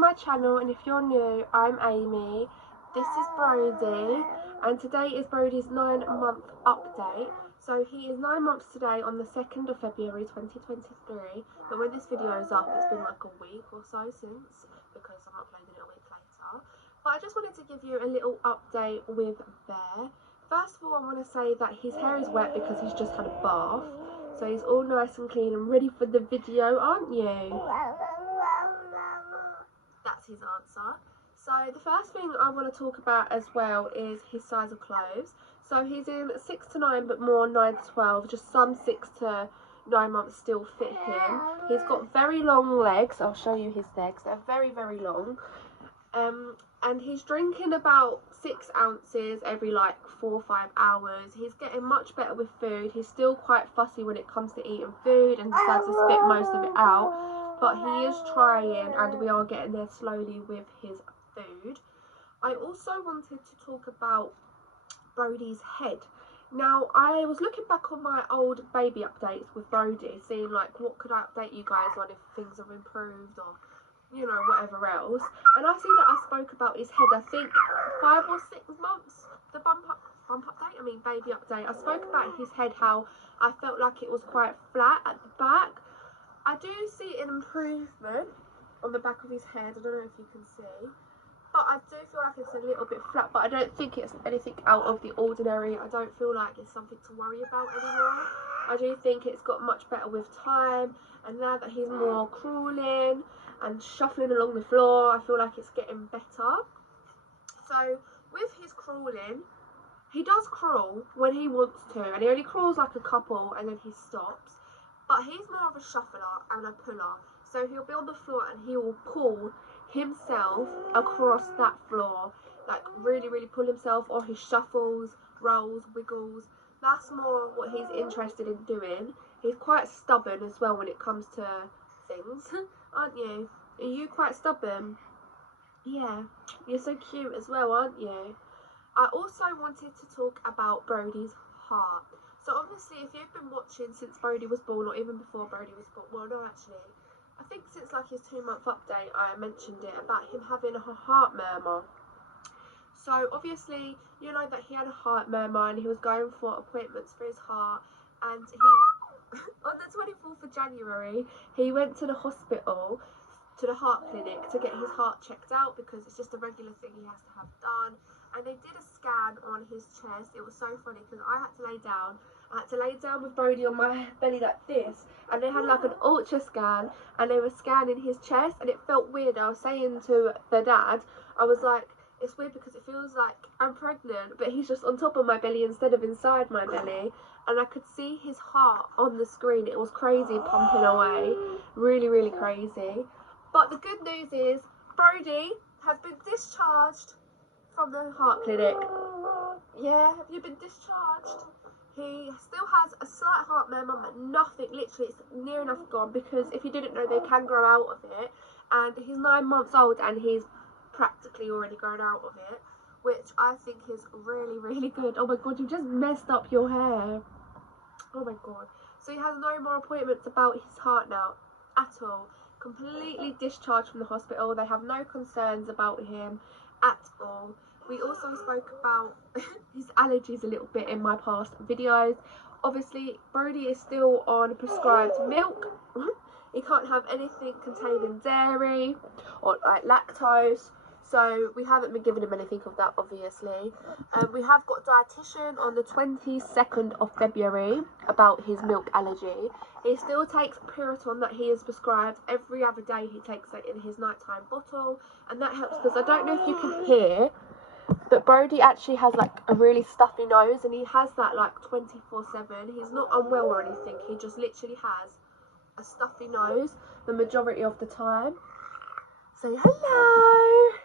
my channel, and if you're new, I'm Amy, this is Brody, and today is Brody's 9-month update. So he is 9 months today on the 2nd of February 2023, but when this video is up it's been like a week or so since, because I'm uploading it a week later. But I just wanted to give you a little update with Bear. First of all, I want to say that his hair is wet because he's just had a bath. So he's all nice and clean and ready for the video, aren't you? That's his answer. So the first thing I want to talk about as well is his size of clothes. So he's in 6 to 9, but more 9 to 12. Just some 6 to 9 months still fit him. He's got very long legs. I'll show you his legs. They're very, very long. And he's drinking about 6 ounces every like 4 or 5 hours. He's getting much better with food. He's still quite fussy when it comes to eating food and decides to spit most of it out, but he is trying and we are getting there slowly with his food. I also wanted to talk about Brody's head. Now, I was looking back on my old baby updates with Brody, seeing like what could I update you guys on if things have improved or, you know, whatever else. And I see that I spoke about his head, I think 5 or 6 months, the baby update. I spoke about his head, how I felt like it was quite flat at the back. I do see an improvement on the back of his head. I don't know if you can see, but I do feel like it's a little bit flat, but I don't think it's anything out of the ordinary. I don't feel like it's something to worry about anymore. I do think it's got much better with time, and now that he's more crawling and shuffling along the floor, I feel like it's getting better. So with his crawling, he does crawl when he wants to, and he only crawls like a couple and then he stops. But he's more of a shuffler and a puller, so he'll be on the floor and he will pull himself across that floor, like really pull himself, or he shuffles, rolls, wiggles. That's more what he's interested in doing. He's quite stubborn as well when it comes to things, aren't you? Are you quite stubborn? Yeah, you're so cute as well, aren't you? I also wanted to talk about Brody's heart. So obviously, if you've been watching since Brody was born, or even before Brody was born, well no actually, I think since like his 2-month update I mentioned it about him having a heart murmur. So obviously you know that he had a heart murmur and he was going for appointments for his heart, and he on the 24th of January he went to the hospital, to the heart clinic, to get his heart checked out because it's just a regular thing he has to have done. And they did a scan on his chest. It was so funny because I had to lay down. I had to lay down with Brody on my belly like this, and they had like an ultra scan and they were scanning his chest, and it felt weird. I was saying to the dad, I was like, it's weird because it feels like I'm pregnant, but he's just on top of my belly instead of inside my belly, and I could see his heart on the screen. It was crazy, pumping away, really crazy. But the good news is Brody has been discharged from the heart clinic. Yeah, have you been discharged? He still has a slight heart murmur, but nothing, literally it's near enough gone, because if you didn't know, they can grow out of it, and he's 9 months old and he's practically already grown out of it, which I think is really good. Oh my god, you just messed up your hair. Oh my god. So he has no more appointments about his heart now at all. Completely discharged from the hospital. They have no concerns about him at all. We also spoke about his allergies a little bit in my past videos. Obviously, Brody is still on prescribed milk. He can't have anything containing dairy or like lactose. So we haven't been giving him anything of that, obviously. We have got a dietitian on the 22nd of February about his milk allergy. He still takes Piriton that he is prescribed every other day. He takes it in his nighttime bottle, and that helps because I don't know if you can hear, but Brody actually has like a really stuffy nose, and he has that like 24/7. He's not unwell or anything. He just literally has a stuffy nose the majority of the time. Say hello.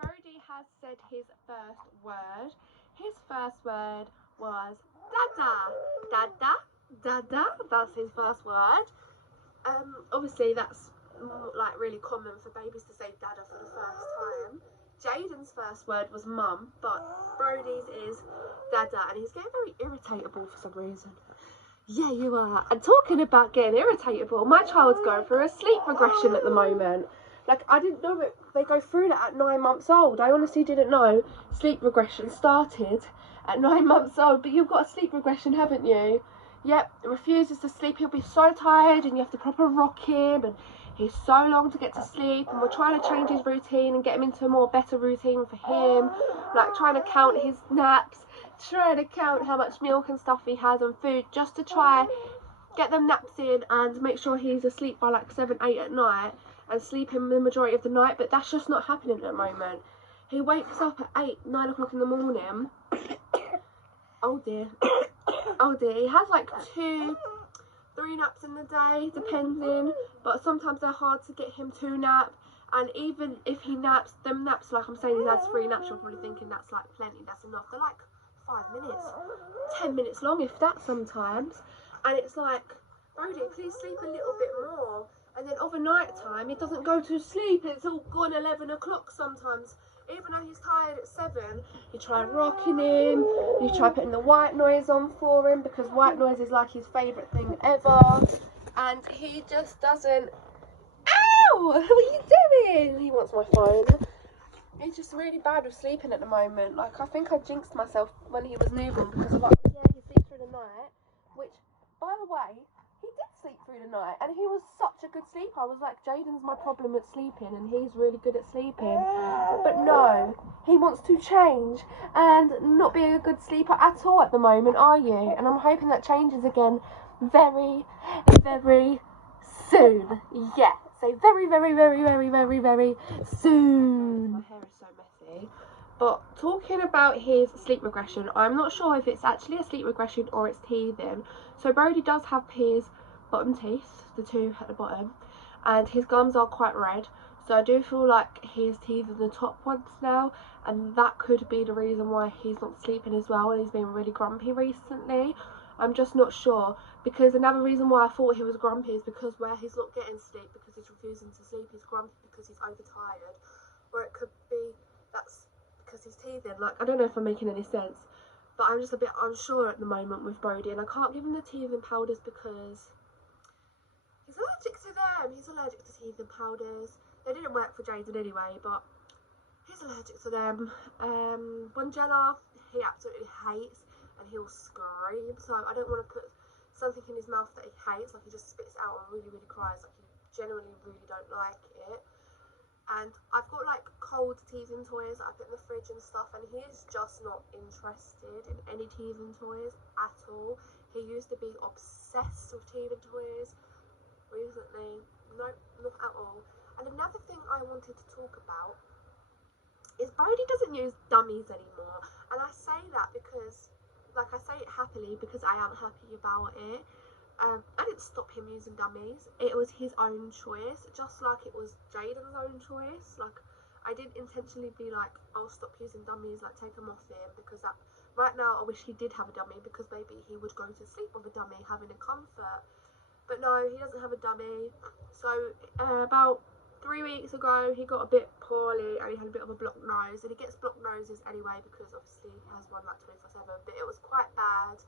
Brody has said his first word. His first word was dada. Dada. That's his first word. Obviously that's like really common for babies to say dada for the first time. Jaden's first word was mum, but Brody's is dada, and he's getting very irritatable for some reason. Yeah, you are. And talking about getting irritatable, my child's going through a sleep regression at the moment. Like, I didn't know that they go through that at 9 months old. I honestly didn't know sleep regression started at 9 months old. But you've got a sleep regression, haven't you? Yep, refuses to sleep. He'll be so tired and you have to proper rock him. And he's so long to get to sleep. And we're trying to change his routine and get him into a more better routine for him. Like, trying to count his naps, trying to count how much milk and stuff he has and food, just to try get them naps in and make sure he's asleep by like 7, 8 at night and sleep him the majority of the night. But that's just not happening at the moment. He wakes up at 8, 9 o'clock in the morning. Oh dear. Oh dear. He has like 2, 3 naps in the day, depending, but sometimes they're hard to get him to nap. And even if he naps, them naps, like I'm saying, he has 3 naps, you're probably thinking that's like plenty, that's enough. They're like 5 minutes, 10 minutes long, if that sometimes. And it's like, Brody, please sleep a little bit more. And then over night time, he doesn't go to sleep. It's all gone 11 o'clock sometimes. Even though he's tired at 7, you try rocking him, you try putting the white noise on for him, because white noise is like his favourite thing ever. And he just doesn't. Ow! What are you doing? He wants my phone. He's just really bad with sleeping at the moment. Like, I think I jinxed myself when he was newborn, because I'm like, yeah, he sleeps through the night. Which, by the way, he did sleep through the night, and he was such a good sleeper. I was like, Jaden's my problem at sleeping, and he's really good at sleeping. But no, he wants to change and not be a good sleeper at all at the moment, are you? And I'm hoping that changes again very, very soon. Yeah, so very, very, very, very, very, very soon. My hair is so messy. But talking about his sleep regression, I'm not sure if it's actually a sleep regression or it's teething. So Brody does have his bottom teeth, the 2 at the bottom, and his gums are quite red. So I do feel like his teeth are the top ones now, and that could be the reason why he's not sleeping as well, and he's been really grumpy recently. I'm just not sure, because another reason why I thought he was grumpy is because where he's not getting sleep because he's refusing to sleep, he's grumpy because he's overtired. Or it could be that's because he's teething. Like, I don't know if I'm making any sense, but I'm just a bit unsure at the moment with Brody, and I can't give him the teething powders because he's allergic to them. He's allergic to teething powders. They didn't work for Jaden anyway, but he's allergic to them. Bonjela, he absolutely hates, and he'll scream. So I don't want to put something in his mouth that he hates, like he just spits it out and really, really cries. Like, he genuinely really don't like it. And I've got like cold teething toys that I put in the fridge and stuff, and he's just not interested in any teething toys at all. He used to be obsessed with teething toys. Recently, nope, not at all. And another thing I wanted to talk about is Brody doesn't use dummies anymore. And I say that because, like, I say it happily because I am happy about it. I didn't stop him using dummies. It was his own choice, just like it was Jaden's own choice. Like, I didn't intentionally be like, I'll stop using dummies, like take them off him, because that right now I wish he did have a dummy, because maybe he would go to sleep with a dummy, having a comfort. But no, he doesn't have a dummy. So about 3 weeks ago, he got a bit poorly and he had a bit of a blocked nose, and he gets blocked noses anyway because obviously he has one like 24/7. But it was quite bad,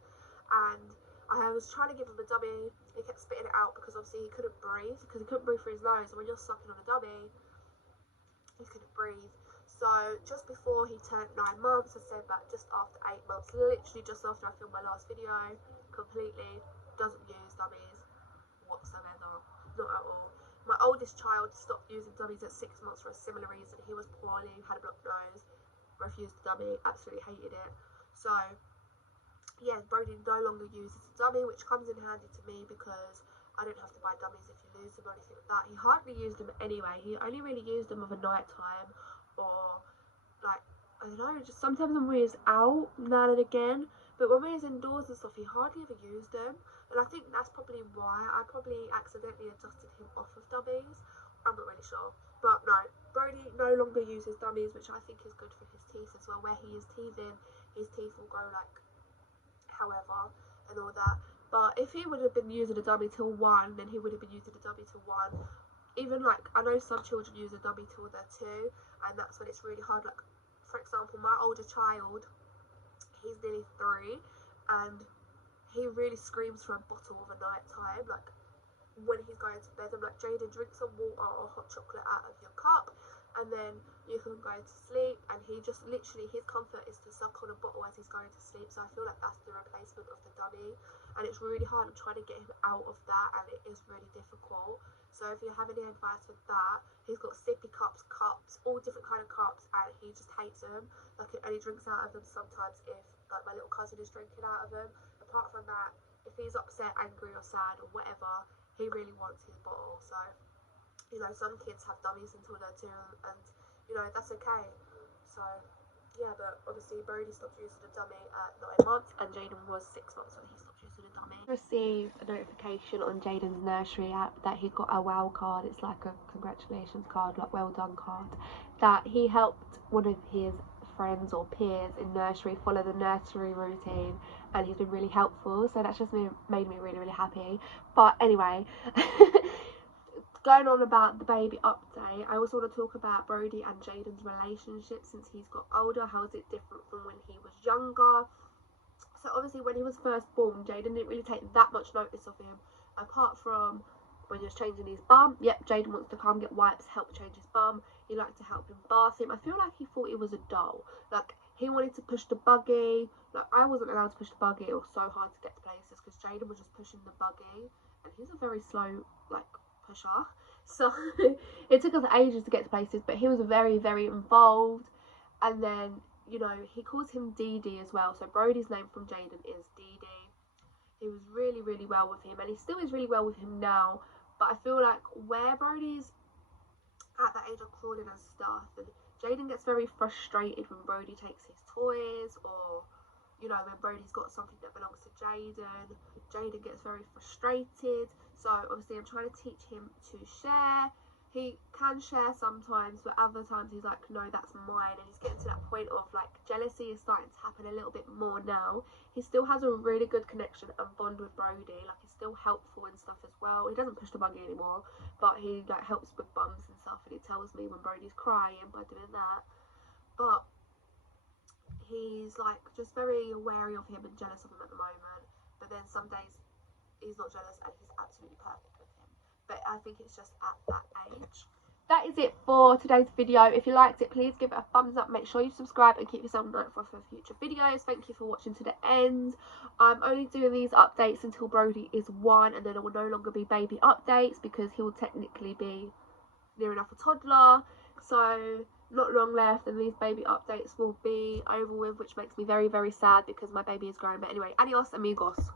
and I was trying to give him a dummy. He kept spitting it out because obviously he couldn't breathe, because he couldn't breathe through his nose, and when you're sucking on a dummy, he couldn't breathe. So just before he turned 9 months, I said that just after 8 months, literally just after I filmed my last video, completely doesn't use dummies whatsoever, not at all. My oldest child stopped using dummies at 6 months for a similar reason. He was poorly, had a blocked nose, refused the dummy, absolutely hated it. So yeah, Brody no longer uses a dummy, which comes in handy to me because I don't have to buy dummies if you lose them or anything like that. He hardly used them anyway. He only really used them over night time, or like, I don't know, just sometimes when we was out now and again. But when we was indoors and stuff, he hardly ever used them, and I think that's probably why I probably accidentally adjusted him off of dummies. I'm not really sure, but no, Brody no longer uses dummies, which I think is good for his teeth as well. Where he is teething, his teeth will grow like however and all that. But if he would have been using a dummy till 1, then he would have been using a dummy till 1. Even like, I know some children use a dummy till they're 2, and that's when it's really hard. Like, for example, my older child, he's nearly 3, and he really screams for a bottle of a night time, like when he's going to bed. I'm like, Jaden, drink some water or hot chocolate out of your cup, and then you can go to sleep. And he just literally, his comfort is to suck on a bottle as he's going to sleep. So I feel like that's the replacement of the dummy, and it's really hard. I'm trying to get him out of that, and it is really difficult. So if you have any advice with that, he's got sippy cups, all different kind of cups, and he just hates them. Like, and he drinks out of them sometimes if like my little cousin is drinking out of them. Apart from that, if he's upset, angry or sad or whatever, he really wants his bottle. So, you know, some kids have dummies until they're 2, and you know, that's okay. So yeah, but obviously Brody stopped using the dummy at 9 months, and Jaden was 6 months when he stopped using the dummy. Received a notification on Jaden's nursery app that he got a wow card. It's like a congratulations card, like well done card, that he helped one of his friends or peers in nursery follow the nursery routine, and he's been really helpful. So that's just made me really, really happy. But anyway, going on about the baby update, I also want to talk about Brody and Jaden's relationship since he's got older. How is it different from when he was younger? So obviously when he was first born, Jaden didn't really take that much notice of him, apart from when he was changing his bum. Yep, Jaden wants to come get wipes, help change his bum. He liked to help him bath him. I feel like he thought he was a doll. Like, he wanted to push the buggy. Like, I wasn't allowed to push the buggy. It was so hard to get to places because Jaden was just pushing the buggy, and he's a very slow, like, pusher. So it took us ages to get to places, but he was very, very involved. And then, you know, he calls him Dee as well. So Brody's name from Jaden is Dee. He was really, really well with him, and he still is really well with him now. But I feel like where Brody's at that age of crawling and stuff, and Jaden gets very frustrated when Brody takes his toys, or, you know, when Brody's got something that belongs to Jaden. Jaden gets very frustrated. So obviously I'm trying to teach him to share. He can share sometimes, but other times he's like, no, that's mine. And he's getting to that point of like jealousy is starting to happen a little bit more now. He still has a really good connection and bond with Brody. Like, he's still helpful and stuff as well. He doesn't push the buggy anymore, but he like helps with bums and stuff, and he tells me when Brody's crying by doing that. But he's like just very wary of him and jealous of him at the moment. But then some days he's not jealous and he's absolutely perfect with him. But I think it's just at that age. That is it for today's video. If you liked it, please give it a thumbs up. Make sure you subscribe and keep yourself notified for future videos. Thank you for watching to the end. I'm only doing these updates until Brody is 1, and then it will no longer be baby updates because he will technically be near enough a toddler. So not long left and these baby updates will be over with, which makes me very, very sad because my baby is growing. But anyway, adios amigos.